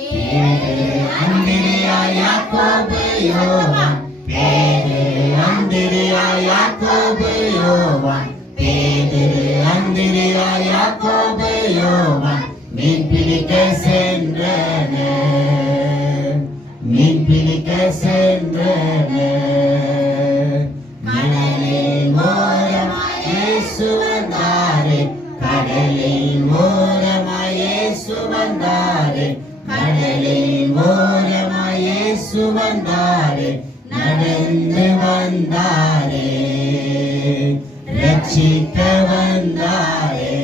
பேதுரு அந்திரியா யாக்கோபு யோவான் பேதுரு அந்திரியா யாக்கோபு யோவான் பேதுரு அந்திரியா யாக்கோபு யோவான் மீன் பிடிக்க சென்றனர் மீன் பிடிக்க சென்றனர் கடலில் ஓரமாய் இயேசு வந்தாரே கடலில் ஓரமாய் இயேசு வந்தாரே கடலில் ஓரமாய் இயேசு வந்தாரே நடந்து வந்தாரே ரட்சிக்க வந்தாரே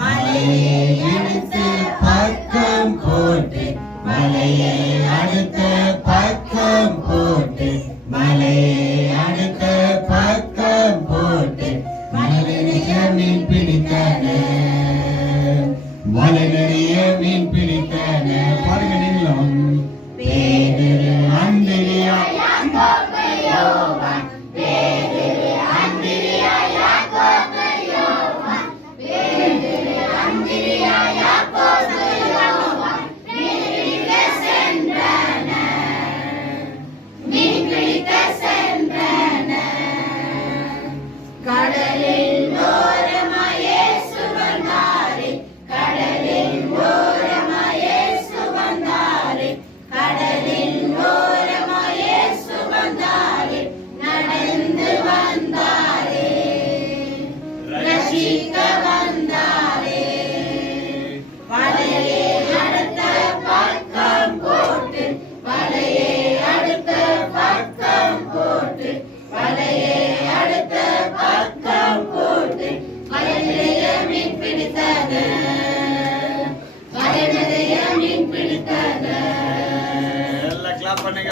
வலையை எடுத்து பக்கம் போட்டு வலையை அடுத்த பக்கம் போட்டு வலையை அடுத்த பக்கம் போட்டு வலை நிறைய மீன் பிடித்தனர் வலை நிறைய மீன் பிடித்தனர் பாருங்க நீங்களும் பேதுரு அந்திரியா யாக்கோபு யோவான் பேதுரு அந்திரியா யாக்கோபு யோவான் பேதுரு அந்திரியா யாக்கோபு யோவான் மீன் பிடிக்க சென்றனர் மீன் பிடிக்க சென்றனர் கடலில் ஓரமாய் இயேசு வந்தாரே கடலில் ஓரமாய் இயேசு வந்தாரே கடலில் ஓரமாய் இயேசு வந்தாரே நடந்து வந்தாரே ரட்சிக்க வந்தாரே வலையை அடுத்த பக்கம் போட்டு வலையை அடுத்த பக்கம் போட்டு வலையை அடுத்த பக்கம் போட்டு வலை நிறைய மீன் பிடித்தனர் வலை நிறைய மீன் பிடித்தனர். எல்லாம் கிளாப் பண்ணுங்க.